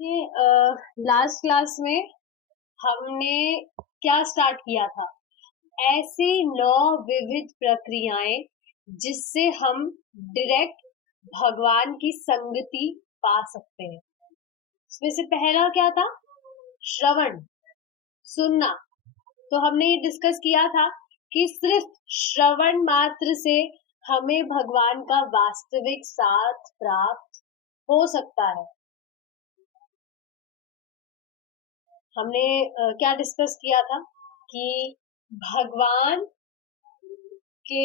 देखिए, last class में हमने क्या स्टार्ट किया था? ऐसी 9 विविध प्रक्रियाएं जिससे हम डायरेक्ट भगवान की संगति पा सकते हैं। इसमें से पहला क्या था? श्रवण, सुनना। तो हमने ये डिस्कस किया था कि सिर्फ श्रवण मात्र से हमें भगवान का वास्तविक साथ प्राप्त हो सकता है। हमने क्या डिस्कस किया था कि भगवान के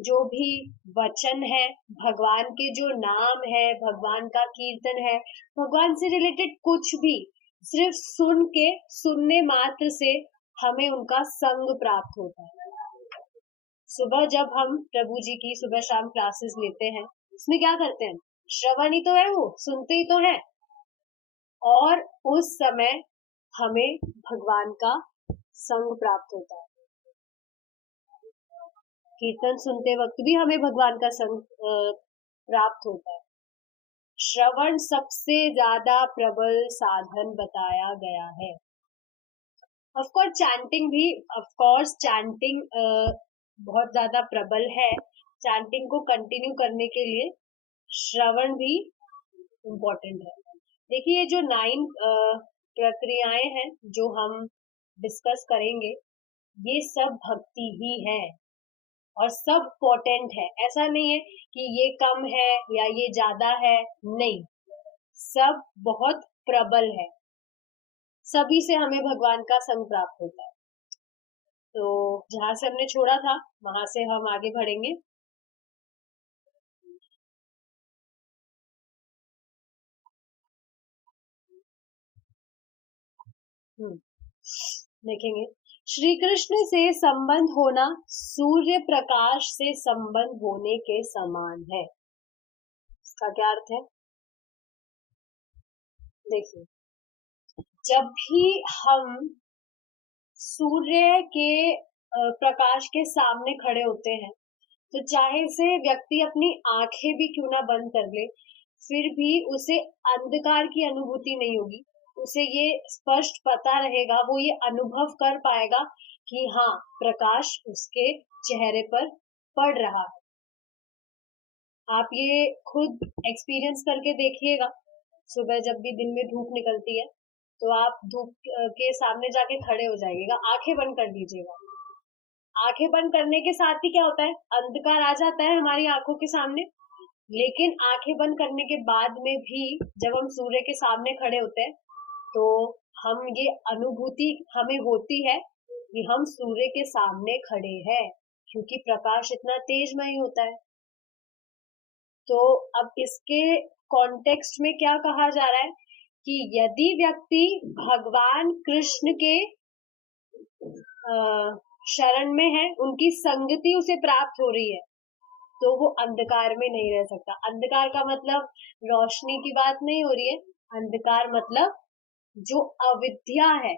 जो भी वचन है, भगवान के जो नाम है, भगवान का कीर्तन है, भगवान से रिलेटेड कुछ भी सिर्फ सुनने मात्र से हमें उनका संग प्राप्त होता है। सुबह जब हम प्रभु जी की सुबह शाम क्लासेस लेते हैं, इसमें क्या करते हैं? श्रवण ही तो है, वो सुनते ही तो है। और उस समय हमें भगवान का संग प्राप्त होता है। कीर्तन सुनते वक्त भी हमें भगवान का संग प्राप्त होता है। श्रवण सबसे ज्यादा प्रबल साधन बताया गया है। ऑफकोर्स चैंटिंग बहुत ज्यादा प्रबल है। चैंटिंग को कंटिन्यू करने के लिए श्रवण भी इम्पोर्टेंट है। देखिए, ये जो 9 प्रक्रियाएं हैं जो हम डिस्कस करेंगे, ये सब भक्ति ही है और सब पोटेंट है। ऐसा नहीं है कि ये कम है या ये ज्यादा है, नहीं, सब बहुत प्रबल है। सभी से हमें भगवान का संग प्राप्त होता है। तो जहां से हमने छोड़ा था वहां से हम आगे बढ़ेंगे। देखेंगे, श्री कृष्ण से संबंध होना सूर्य प्रकाश से संबंध होने के समान है। इसका क्या अर्थ है? देखिए, जब भी हम सूर्य के प्रकाश के सामने खड़े होते हैं, तो चाहे से व्यक्ति अपनी आंखें भी क्यों ना बंद कर ले, फिर भी उसे अंधकार की अनुभूति नहीं होगी। उसे ये स्पष्ट पता रहेगा, वो ये अनुभव कर पाएगा कि हाँ, प्रकाश उसके चेहरे पर पड़ रहा है। आप ये खुद एक्सपीरियंस करके देखिएगा। सुबह जब भी दिन में धूप निकलती है, तो आप धूप के सामने जाके खड़े हो जाइएगा, आंखें बंद कर लीजिएगा। आंखें बंद करने के साथ ही क्या होता है? अंधकार आ जाता है हमारी आंखों के सामने। लेकिन आंखें बंद करने के बाद में भी जब हम सूर्य के सामने खड़े होते हैं, तो हम ये अनुभूति हमें होती है कि हम सूर्य के सामने खड़े हैं, क्योंकि प्रकाश इतना तेजमय होता है। तो अब इसके कॉन्टेक्स्ट में क्या कहा जा रहा है कि यदि व्यक्ति भगवान कृष्ण के शरण में है, उनकी संगति उसे प्राप्त हो रही है, तो वो अंधकार में नहीं रह सकता। अंधकार का मतलब रोशनी की बात नहीं हो रही है। अंधकार मतलब जो अविद्या है,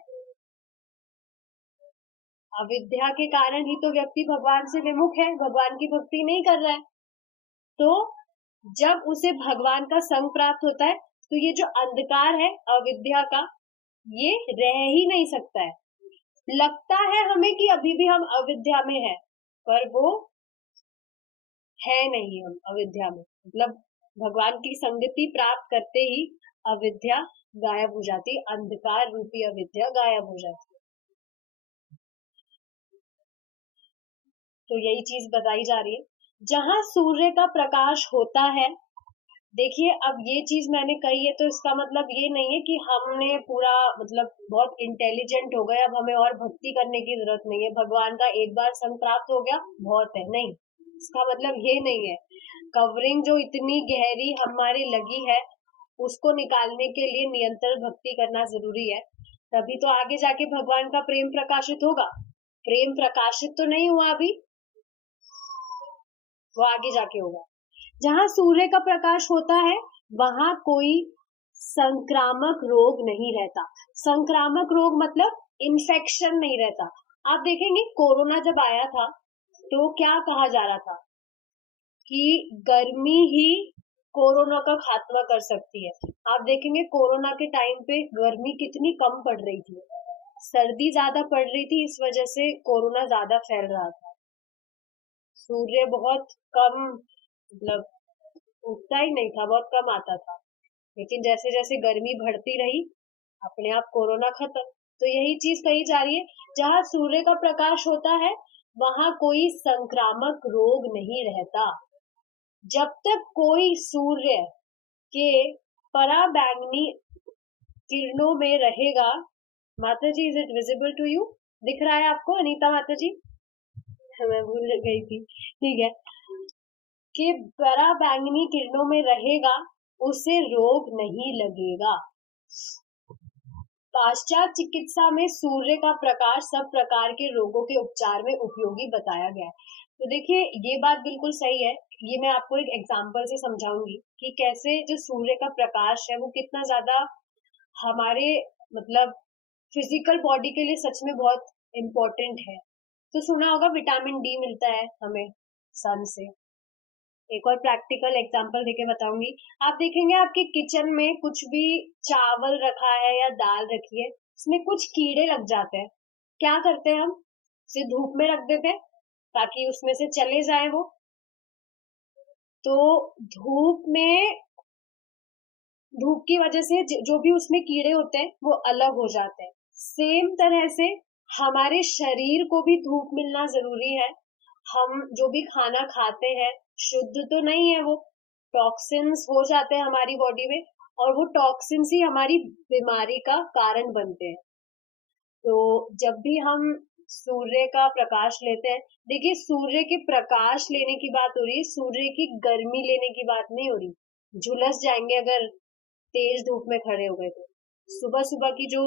अविद्या के कारण ही तो व्यक्ति भगवान से विमुख है, भगवान की भक्ति नहीं कर रहा है। तो जब उसे भगवान का संग प्राप्त होता है, तो ये जो अंधकार है अविद्या का, ये रह ही नहीं सकता है। लगता है हमें कि अभी भी हम अविद्या में हैं, पर वो है नहीं, हम अविद्या में। मतलब भगवान की संगति प्राप्त करते ही अविद्या गायब हो जाती है, अंधकार रूपी अविद्या गायब हो जाती है। तो यही चीज बताई जा रही है। जहां सूर्य का प्रकाश होता है, देखिए, अब ये चीज मैंने कही है तो इसका मतलब ये नहीं है कि हमने पूरा मतलब बहुत इंटेलिजेंट हो गए, अब हमें और भक्ति करने की जरूरत नहीं है, भगवान का एक बार संग प्राप्त हो गया बहुत है, नहीं। इसका मतलब ये नहीं है। कवरिंग जो इतनी गहरी हमारी लगी है, उसको निकालने के लिए निरंतर भक्ति करना जरूरी है, तभी तो आगे जाके भगवान का प्रेम प्रकाशित होगा। प्रेम प्रकाशित तो नहीं हुआ अभी, वो आगे जाके होगा। जहां सूर्य का प्रकाश होता है, वहां कोई संक्रामक रोग नहीं रहता। संक्रामक रोग मतलब इन्फेक्शन नहीं रहता। आप देखेंगे कोरोना जब आया था, तो क्या कहा जा रहा था कि गर्मी ही कोरोना का खात्मा कर सकती है। आप देखेंगे कोरोना के टाइम पे गर्मी कितनी कम पड़ रही थी, सर्दी ज्यादा पड़ रही थी, इस वजह से कोरोना ज्यादा फैल रहा था। सूर्य बहुत कम, मतलब उगता ही नहीं था, बहुत कम आता था। लेकिन जैसे जैसे गर्मी बढ़ती रही, अपने आप कोरोना खत्म। तो यही चीज कही जा रही है, जहाँ सूर्य का प्रकाश होता है वहां कोई संक्रामक रोग नहीं रहता। जब तक कोई सूर्य के पराबैंगनी किरणों में रहेगा। माता जी, is it visible to you? दिख रहा है आपको अनीता माता जी? मैं भूल गई थी, ठीक है। कि पराबैंगनी किरणों में रहेगा, उसे रोग नहीं लगेगा। पाश्चात्य चिकित्सा में सूर्य का प्रकाश सब प्रकार के रोगों के उपचार में उपयोगी बताया गया है। तो देखिए, ये बात बिल्कुल सही है। ये मैं आपको एक एग्जांपल से समझाऊंगी कि कैसे जो सूर्य का प्रकाश है वो कितना ज्यादा हमारे, मतलब फिजिकल बॉडी के लिए सच में बहुत इम्पोर्टेंट है। तो सुना होगा विटामिन डी मिलता है हमें सन से। एक और प्रैक्टिकल एग्जांपल देके बताऊंगी। आप देखेंगे आपके किचन में कुछ भी चावल रखा है या दाल रखी है, उसमें कुछ कीड़े लग जाते हैं। क्या करते हैं हम? उसे धूप में रख देते हैं ताकि उसमें से चले जाए वो। तो धूप में, धूप की वजह से जो भी उसमें कीड़े होते हैं वो अलग हो जाते हैं। सेम तरह से हमारे शरीर को भी धूप मिलना जरूरी है। हम जो भी खाना खाते हैं शुद्ध तो नहीं है, वो टॉक्सिन्स हो जाते हैं हमारी बॉडी में, और वो टॉक्सिन्स ही हमारी बीमारी का कारण बनते हैं। तो जब भी हम सूर्य का प्रकाश लेते हैं, देखिए सूर्य के प्रकाश लेने की बात हो रही है, सूर्य की गर्मी लेने की बात नहीं हो रही। झुलस जाएंगे अगर तेज धूप में खड़े हो गए तो। सुबह सुबह की जो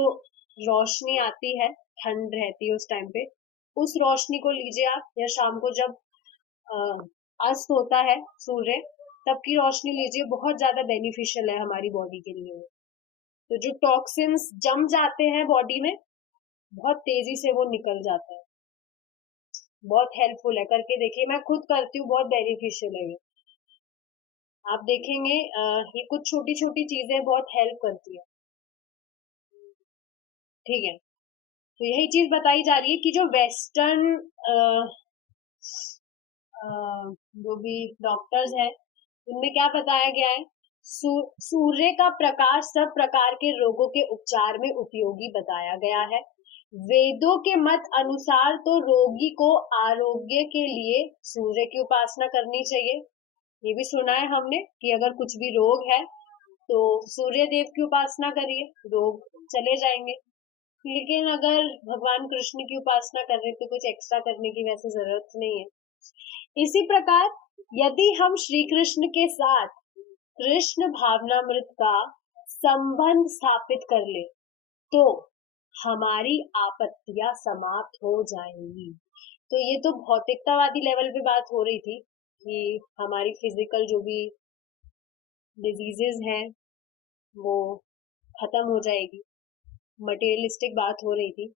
रोशनी आती है, ठंड रहती है उस टाइम पे, उस रोशनी को लीजिए आप, या शाम को जब अस्त होता है सूर्य, तब की रोशनी लीजिए, बहुत ज्यादा बेनिफिशियल है हमारी बॉडी के लिए। तो जो टॉक्सिन्स जम जाते हैं बॉडी में, बहुत तेजी से वो निकल जाता है। बहुत हेल्पफुल है, करके देखिए, मैं खुद करती हूँ, बहुत बेनिफिशियल है ये। आप देखेंगे ये कुछ छोटी छोटी चीजें बहुत हेल्प करती है। ठीक है, तो यही चीज बताई जा रही है कि जो वेस्टर्न जो भी डॉक्टर्स हैं, उनमें क्या बताया गया है, सूर्य का प्रकाश सब प्रकार के रोगों के उपचार में उपयोगी बताया गया है। वेदों के मत अनुसार तो रोगी को आरोग्य के लिए सूर्य की उपासना करनी चाहिए। ये भी सुना है हमने कि अगर कुछ भी रोग है तो सूर्य देव की उपासना करिए, रोग चले जाएंगे। लेकिन अगर भगवान कृष्ण की उपासना कर रहे तो कुछ एक्स्ट्रा करने की वैसे जरूरत नहीं है। इसी प्रकार यदि हम श्री कृष्ण के साथ कृष्ण भावनामृत का संबंध स्थापित कर ले तो हमारी आपत्तियां समाप्त हो जाएंगी। तो ये तो भौतिकतावादी लेवल पे बात हो रही थी कि हमारी फिजिकल जो भी डिजीजेस हैं वो खत्म हो जाएगी, मटेरियलिस्टिक बात हो रही थी।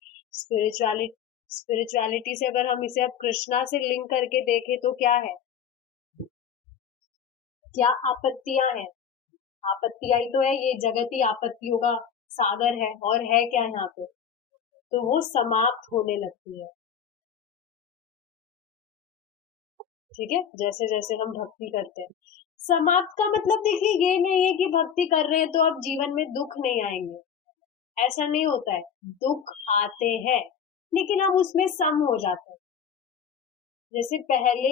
स्पिरिचुअलिटी से अगर हम इसे अब कृष्णा से लिंक करके देखें तो क्या है, क्या आपत्तियां हैं? आपत्तियां ही तो है, ये जगत ही आपत्तियों का सागर है, और है क्या यहाँ पे? तो वो समाप्त होने लगती है। ठीक है, जैसे जैसे हम भक्ति करते हैं। समाप्त का मतलब देखिए ये नहीं है कि भक्ति कर रहे हैं तो अब जीवन में दुख नहीं आएंगे, ऐसा नहीं होता है। दुख आते हैं लेकिन अब उसमें सम हो जाते हैं। जैसे पहले,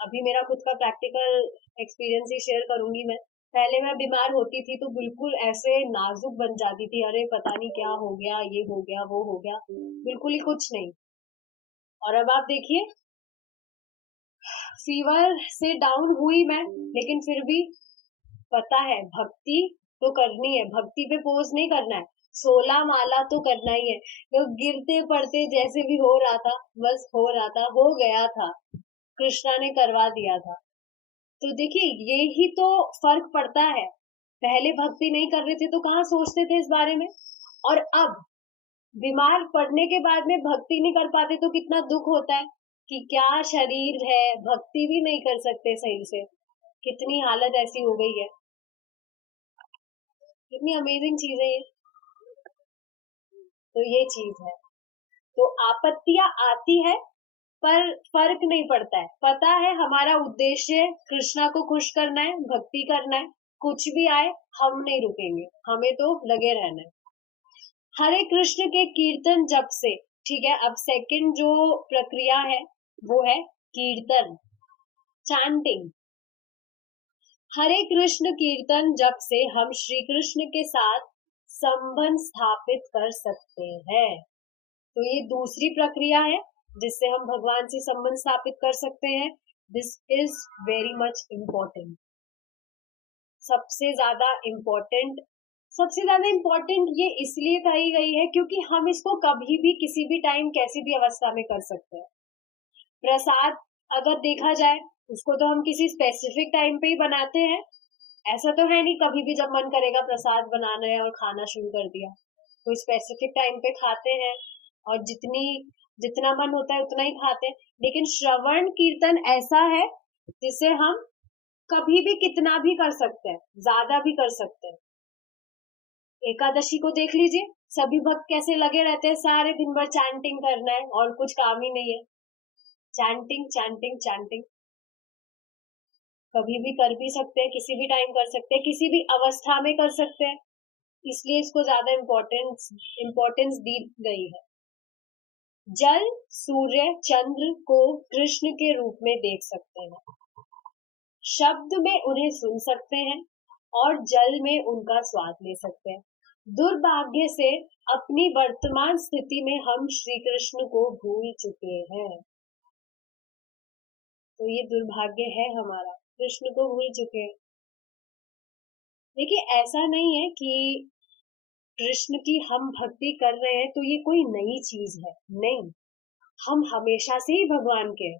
अभी मेरा खुद का प्रैक्टिकल एक्सपीरियंस ही शेयर करूंगी मैं। पहले मैं बीमार होती थी तो बिल्कुल ऐसे नाजुक बन जाती थी, अरे पता नहीं क्या हो गया, ये हो गया, वो हो गया, बिल्कुल ही कुछ नहीं। और अब आप देखिए, फीवर से डाउन हुई मैं, लेकिन फिर भी पता है भक्ति तो करनी है, भक्ति पे पोज नहीं करना है, 16 माला तो करना ही है। तो गिरते पड़ते जैसे भी हो रहा था, बस हो रहा था, हो गया था, कृष्णा ने करवा दिया था। तो देखिए ये ही तो फर्क पड़ता है। पहले भक्ति नहीं कर रहे थे तो कहाँ सोचते थे इस बारे में, और अब बीमार पड़ने के बाद में भक्ति नहीं कर पाते तो कितना दुख होता है। कि क्या शरीर है, भक्ति भी नहीं कर सकते सही से, कितनी हालत ऐसी हो गई है। कितनी अमेजिंग चीज है ये। तो ये चीज है। तो आपत्तियां आती है पर फर्क नहीं पड़ता है, पता है हमारा उद्देश्य कृष्णा को खुश करना है, भक्ति करना है। कुछ भी आए हम नहीं रुकेंगे, हमें तो लगे रहना है। हरे कृष्ण के कीर्तन जप से, ठीक है, अब सेकंड जो प्रक्रिया है वो है कीर्तन, चैंटिंग। हरे कृष्ण कीर्तन जप से हम श्री कृष्ण के साथ संबंध स्थापित कर सकते हैं। तो ये दूसरी प्रक्रिया है जिससे हम भगवान से संबंध स्थापित कर सकते हैं। This is very much important. सबसे ज्यादा इम्पोर्टेंट, सबसे ज्यादा इम्पोर्टेंट ये इसलिए कही गई है क्योंकि हम इसको कभी भी किसी भी टाइम कैसी भी अवस्था में कर सकते हैं। प्रसाद अगर देखा जाए उसको तो हम किसी स्पेसिफिक टाइम पे ही बनाते हैं। ऐसा तो है नहीं कभी भी जब मन करेगा प्रसाद बनाना है और खाना शुरू कर दिया। कोई स्पेसिफिक टाइम पे खाते हैं और जितना मन होता है उतना ही खाते हैं। लेकिन श्रवण कीर्तन ऐसा है जिसे हम कभी भी कितना भी कर सकते हैं, ज्यादा भी कर सकते हैं। एकादशी को देख लीजिए, सभी भक्त कैसे लगे रहते हैं, सारे दिन भर चैंटिंग करना है और कुछ काम ही नहीं है। Chanting chanting chanting. कभी भी कर भी सकते हैं, किसी भी टाइम कर सकते हैं, किसी भी अवस्था में कर सकते हैं। इसलिए इसको ज्यादा इम्पोर्टेंस दी गई है। जल, सूर्य, चंद्र को कृष्ण के रूप में देख सकते हैं, शब्द में उन्हें सुन सकते हैं और जल में उनका स्वाद ले सकते हैं। दुर्भाग्य से अपनी वर्तमान स्थिति में हम श्री कृष्ण को भूल चुके हैं। तो ये दुर्भाग्य है हमारा, कृष्ण को भूल चुके हैं। देखिए ऐसा नहीं है कि कृष्ण की हम भक्ति कर रहे हैं तो ये कोई नई चीज है, नहीं, हम हमेशा से ही भगवान के हैं।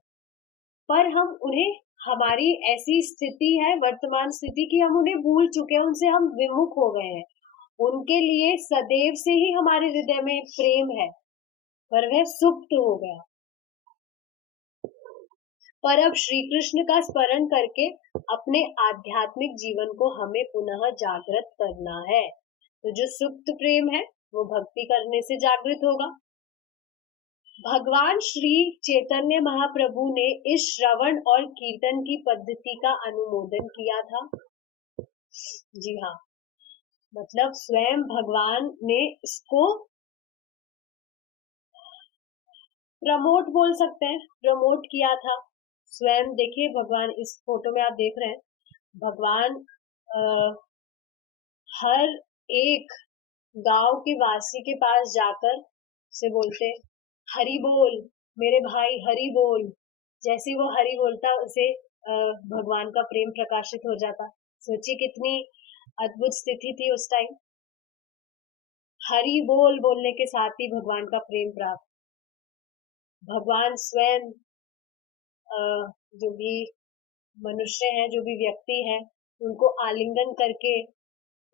पर हम उन्हें, हमारी ऐसी स्थिति है, वर्तमान स्थिति की, हम उन्हें भूल चुके हैं, उनसे हम विमुख हो गए हैं। उनके लिए सदैव से ही हमारे हृदय में प्रेम है पर वह सुप्त हो गया। पर अब श्री कृष्ण का स्मरण करके अपने आध्यात्मिक जीवन को हमें पुनः जागृत करना है। तो जो सुप्त प्रेम है वो भक्ति करने से जागृत होगा। भगवान श्री चैतन्य महाप्रभु ने इस श्रवण और कीर्तन की पद्धति का अनुमोदन किया था। जी हाँ, मतलब स्वयं भगवान ने इसको प्रमोट बोल सकते हैं, प्रमोट किया था स्वयं। देखिए भगवान, इस फोटो में आप देख रहे हैं, भगवान हर एक गांव के वासी के पास जाकर से बोलते हरि बोल मेरे भाई, हरि बोल। जैसे वो हरि बोलता उसे भगवान का प्रेम प्रकाशित हो जाता। सोचिए कितनी अद्भुत स्थिति थी उस टाइम। हरि बोल बोलने के साथ ही भगवान का प्रेम प्राप्त। भगवान स्वयं जो भी मनुष्य हैं, जो भी व्यक्ति हैं, उनको आलिंगन करके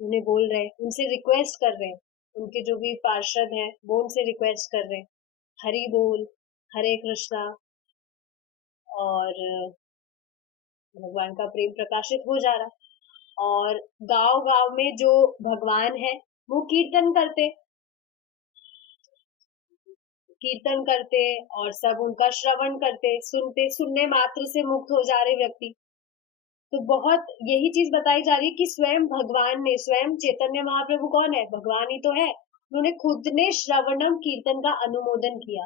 उन्हें बोल रहे हैं, उनसे रिक्वेस्ट कर रहे हैं। उनके जो भी पार्षद हैं वो उनसे रिक्वेस्ट कर रहे हैं हरि बोल, हरे कृष्णा। और भगवान का प्रेम प्रकाशित हो जा रहा। और गांव गांव में जो भगवान है वो कीर्तन करते और सब उनका श्रवण करते, सुनते, सुनने मात्र से मुक्त हो जा रहे व्यक्ति। तो बहुत यही चीज बताई जा रही है कि स्वयं भगवान ने, स्वयं चैतन्य महाप्रभु कौन है, भगवान ही तो है, उन्होंने खुद ने श्रवणम कीर्तन का अनुमोदन किया।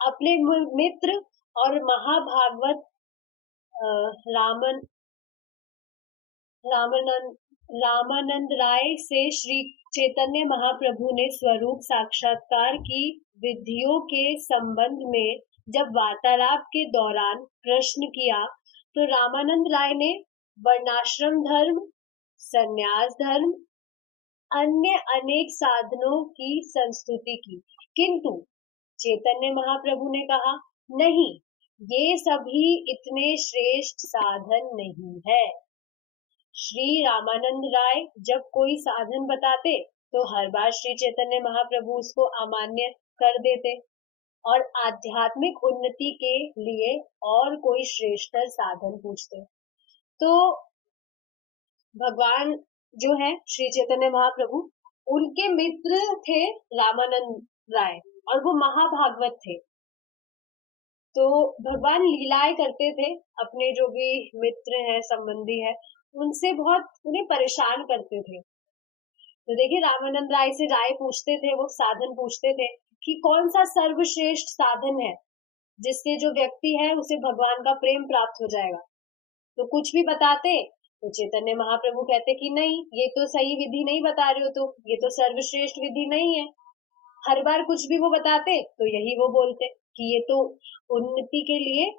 अपने मित्र और महाभागवत रामन रामानंद रामानंद राय से श्री चैतन्य महाप्रभु ने स्वरूप साक्षात्कार की विधियों के संबंध में जब वार्तालाप के दौरान प्रश्न किया तो रामानंद राय ने वर्णाश्रम धर्म, संन्यास धर्म, अन्य अनेक साधनों की संस्तुति की, किंतु चैतन्य महाप्रभु ने कहा नहीं, ये सभी इतने श्रेष्ठ साधन नहीं है। श्री रामानंद राय जब कोई साधन बताते तो हर बार श्री चैतन्य महाप्रभु उसको अमान्य कर देते। और आध्यात्मिक उन्नति के लिए और कोई श्रेष्ठ साधन पूछते। तो भगवान जो है श्री चैतन्य महाप्रभु, उनके मित्र थे रामानंद राय, और वो महाभागवत थे। तो भगवान लीलाएं करते थे, अपने जो भी मित्र हैं, संबंधी है, उनसे बहुत उन्हें परेशान करते थे। तो देखिए, रामानंद राय से राय पूछते थे, वो साधन पूछते थे कि कौन सा सर्वश्रेष्ठ साधन है जिससे जो व्यक्ति है उसे भगवान का प्रेम प्राप्त हो जाएगा। तो कुछ भी बताते तो चैतन्य महाप्रभु कहते कि नहीं, ये तो सही विधि नहीं बता रहे हो, तो ये तो सर्वश्रेष्ठ विधि नहीं है। हर बार कुछ भी वो बताते तो यही वो बोलते कि ये तो उन्नति के लिए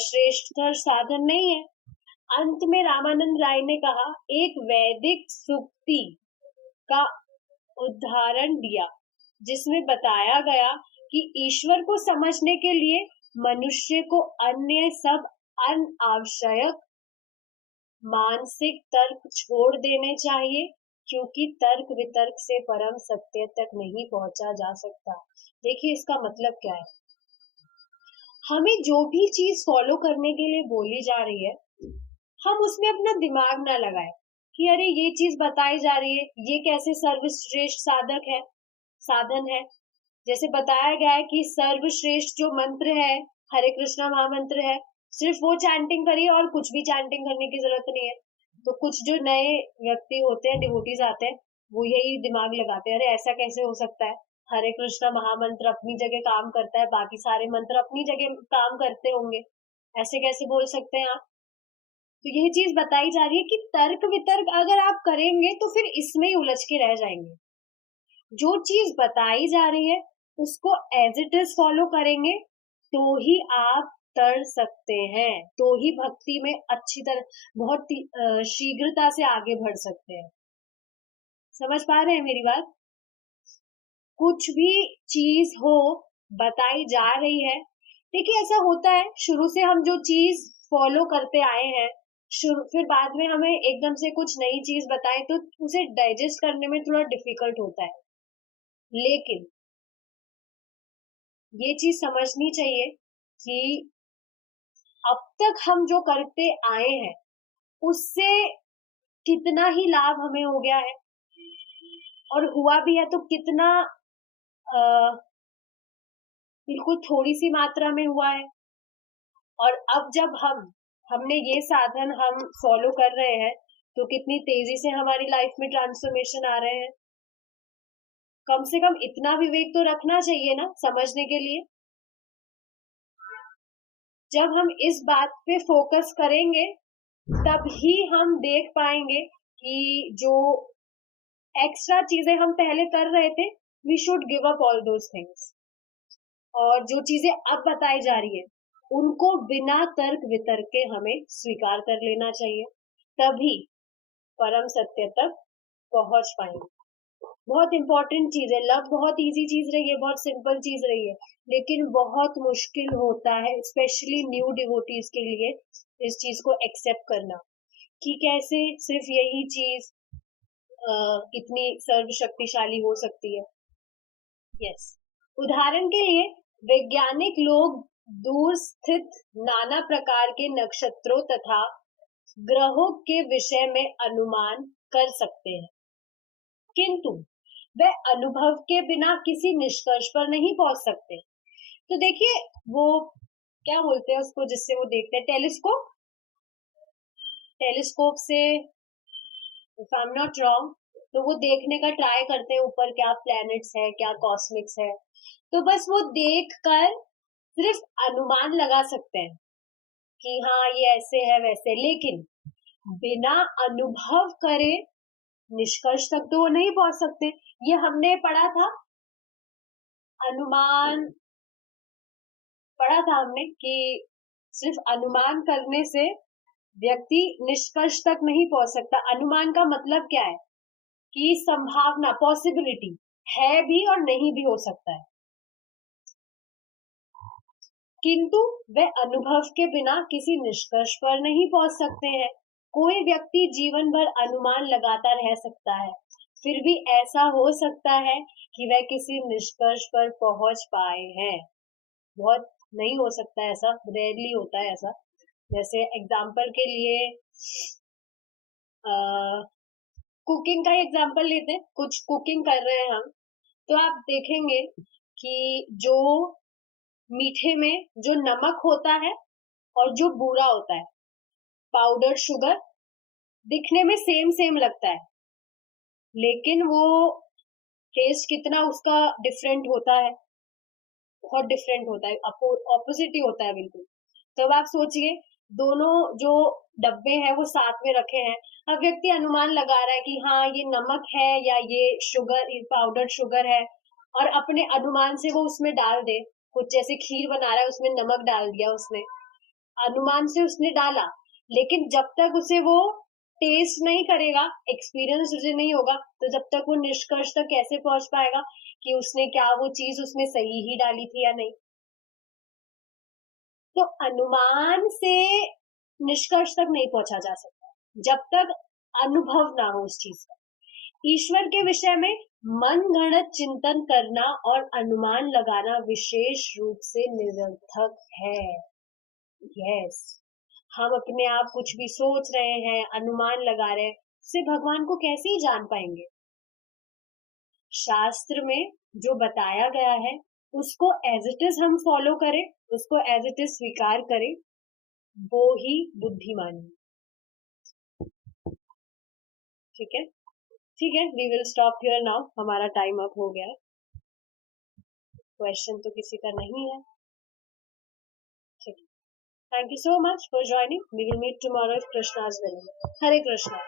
श्रेष्ठ साधन नहीं है। अंत में रामानंद राय ने कहा, एक वैदिक सूक्ति का उदाहरण दिया जिसमें बताया गया कि ईश्वर को समझने के लिए मनुष्य को अन्य सब अनावश्यक मानसिक तर्क छोड़ देने चाहिए, क्योंकि तर्क वितर्क से परम सत्य तक नहीं पहुंचा जा सकता। देखिए, इसका मतलब क्या है। हमें जो भी चीज फॉलो करने के लिए बोली जा रही है, हम उसमें अपना दिमाग ना लगाए कि अरे ये चीज बताई जा रही है, ये कैसे सर्वश्रेष्ठ साधन है। जैसे बताया गया है कि सर्वश्रेष्ठ जो मंत्र है, हरे कृष्णा महामंत्र है, सिर्फ वो चैंटिंग करिए और कुछ भी चैंटिंग करने की जरूरत नहीं है। तो कुछ जो नए व्यक्ति होते हैं, डिवोटीज आते हैं, वो यही दिमाग लगाते हैं, अरे ऐसा कैसे हो सकता है, हरे कृष्णा महामंत्र अपनी जगह काम करता है, बाकी सारे मंत्र अपनी जगह काम करते होंगे, ऐसे कैसे बोल सकते हैं आप। तो यह चीज बताई जा रही है कि तर्क वितर्क अगर आप करेंगे तो फिर इसमें ही उलझ के रह जाएंगे। जो चीज बताई जा रही है उसको एज इट इज फॉलो करेंगे तो ही आप तर सकते हैं, तो ही भक्ति में अच्छी तरह बहुत शीघ्रता से आगे बढ़ सकते हैं। समझ पा रहे हैं मेरी बात। कुछ भी चीज हो बताई जा रही है, देखिए ऐसा होता है, शुरू से हम जो चीज फॉलो करते आए हैं, फिर बाद में हमें एकदम से कुछ नई चीज बताए तो उसे डाइजेस्ट करने में थोड़ा डिफिकल्ट होता है। लेकिन ये चीज समझनी चाहिए कि अब तक हम जो करते आए हैं उससे कितना ही लाभ हमें हो गया है, और हुआ भी है तो कितना बिल्कुल थोड़ी सी मात्रा में हुआ है। और अब जब हमने ये साधन हम फॉलो कर रहे हैं तो कितनी तेजी से हमारी लाइफ में ट्रांसफॉर्मेशन आ रहे हैं। कम से कम इतना विवेक तो रखना चाहिए ना समझने के लिए। जब हम इस बात पे फोकस करेंगे तब ही हम देख पाएंगे कि जो एक्स्ट्रा चीजें हम पहले कर रहे थे, we should give up all those things. और जो चीजें अब बताई जा रही है उनको बिना तर्क वितर्क के हमें स्वीकार कर लेना चाहिए, तभी परम सत्य तक पहुंच पाएंगे। बहुत इंपॉर्टेंट चीज है। लव बहुत इजी चीज रही है, बहुत सिंपल चीज रही है, लेकिन बहुत मुश्किल होता है स्पेशली न्यू डिवोटीज के लिए इस चीज को एक्सेप्ट करना कि कैसे सिर्फ यही चीज इतनी सर्वशक्तिशाली हो सकती है। यस, उदाहरण के लिए वैज्ञानिक लोग दूर स्थित नाना प्रकार के नक्षत्रों तथा ग्रहों के विषय में अनुमान कर सकते हैं, किंतु वे अनुभव के बिना किसी निष्कर्ष पर नहीं पहुंच सकते। तो देखिए, वो क्या बोलते हैं उसको जिससे वो देखते हैं, टेलीस्कोप से, if I am not wrong, तो वो देखने का ट्राई करते हैं ऊपर क्या प्लैनेट्स है, क्या कॉस्मिक्स है। तो बस वो देख कर सिर्फ अनुमान लगा सकते हैं कि हाँ ये ऐसे है वैसे, लेकिन बिना अनुभव करे निष्कर्ष तक तो वो नहीं पहुंच सकते। ये हमने पढ़ा था, अनुमान पढ़ा था हमने कि सिर्फ अनुमान करने से व्यक्ति निष्कर्ष तक नहीं पहुंच सकता। अनुमान का मतलब क्या है कि संभावना, पॉसिबिलिटी है भी और नहीं भी हो सकता है, किंतु वे अनुभव के बिना किसी निष्कर्ष पर नहीं पहुंच सकते हैं। कोई व्यक्ति जीवन भर अनुमान लगाता रह सकता है, फिर भी ऐसा हो सकता है कि वह किसी निष्कर्ष पर पहुंच पाए हैं। बहुत नहीं हो सकता है ऐसा, रेयरली होता है ऐसा। जैसे एग्जाम्पल के लिए कुकिंग का एग्जाम्पल लेते हैं। कुछ कुकिंग कर रहे हैं हम, तो आप देखेंगे कि जो मीठे में जो नमक होता है और जो बूरा होता है, पाउडर शुगर, दिखने में सेम सेम लगता है, लेकिन वो टेस्ट कितना उसका डिफरेंट होता है, बहुत डिफरेंट होता है, ऑपोजिट ही होता है बिल्कुल। तो अब आप सोचिए, दोनों जो डब्बे हैं वो साथ में रखे हैं। अब व्यक्ति अनुमान लगा रहा है कि हाँ ये नमक है या ये शुगर, ये पाउडर शुगर है, और अपने अनुमान से वो उसमें डाल दे। कुछ जैसे खीर बना रहा है, उसमें नमक डाल दिया उसने, अनुमान से उसने डाला, लेकिन जब तक उसे वो टेस्ट नहीं करेगा, एक्सपीरियंस उसे नहीं होगा, तो जब तक वो निष्कर्ष तक कैसे पहुंच पाएगा कि उसने क्या वो चीज उसमें सही ही डाली थी या नहीं। तो अनुमान से निष्कर्ष तक नहीं पहुंचा जा सकता जब तक अनुभव ना हो उस चीज का। ईश्वर के विषय में मन गणत चिंतन करना और अनुमान लगाना विशेष रूप से निरर्थक है। यस, हम अपने आप कुछ भी सोच रहे हैं, अनुमान लगा रहे हैं, उससे भगवान को कैसे ही जान पाएंगे। शास्त्र में जो बताया गया है उसको एज इट इज हम फॉलो करें, उसको एज इट इज स्वीकार करें, वो ही बुद्धिमानी। ठीक है, ठीक है, we will stop here now, हमारा टाइम अप हो गया है। क्वेश्चन तो किसी का नहीं है। ठीक है, thank you so much for joining, we will meet tomorrow if कृष्णा's willing। हरे कृष्णा।